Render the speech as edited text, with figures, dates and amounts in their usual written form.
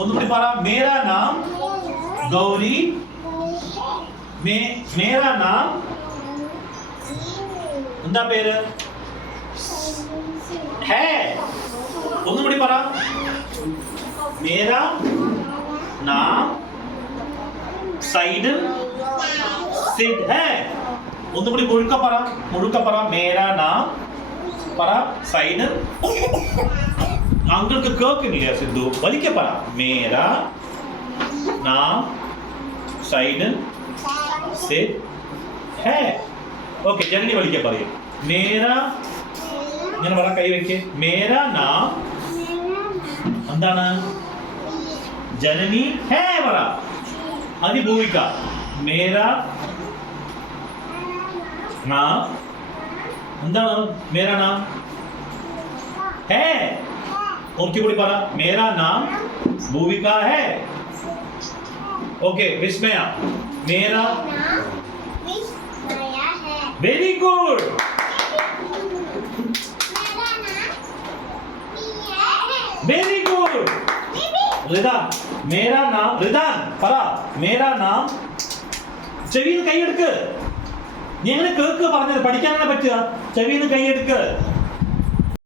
ഒന്നുകൂടി പറ. മേരാ നാം ഗൗരി. മേരാ നാം എന്താ പേര്? ഹേ. ഒന്നുകൂടി പറ. മേരാ നാം സൈഡ് സിഡ് ഹേ. ഒന്നുകൂടി മുഴുക്ക പറ. മേരാ നാം പറ. സൈഡ്. അങ്കിൾക്ക് കേൾക്കുന്നില്ല സിദ്ധു. വലിക്ക പറ. മേരാ നാം സൈഡ് സിഡ് ഹേ. ഓക്കെ, ജल्दी വലിക്ക പറയും. മേരാ ഇങ്ങനെ പറ, കൈ വെക്ക്. മേരാ നാം എന്താണ്? ജനനി ഹേ പറ. അതിഭൂമിക. മേരാ നാം എന്താണ്? മേരാ നാം ഹേ. ഒന്നുകൂടി പറ. മേരാ നാം ഭൂമിക ഹേ. ഓക്കെ, വിസ്മയ. മേരാ very good. Very good. Ridhan. മേരാ നാം റിദാൻ പറ. മേരാ നാം. ചെവിയിൽ കൈയെടുക്ക്. നീ എങ്ങനെ കേക്ക് പറഞ്ഞത്? പഠിക്കാനാണ് പറ്റുക. ചെവിയിൽ കൈയെടുക്ക്.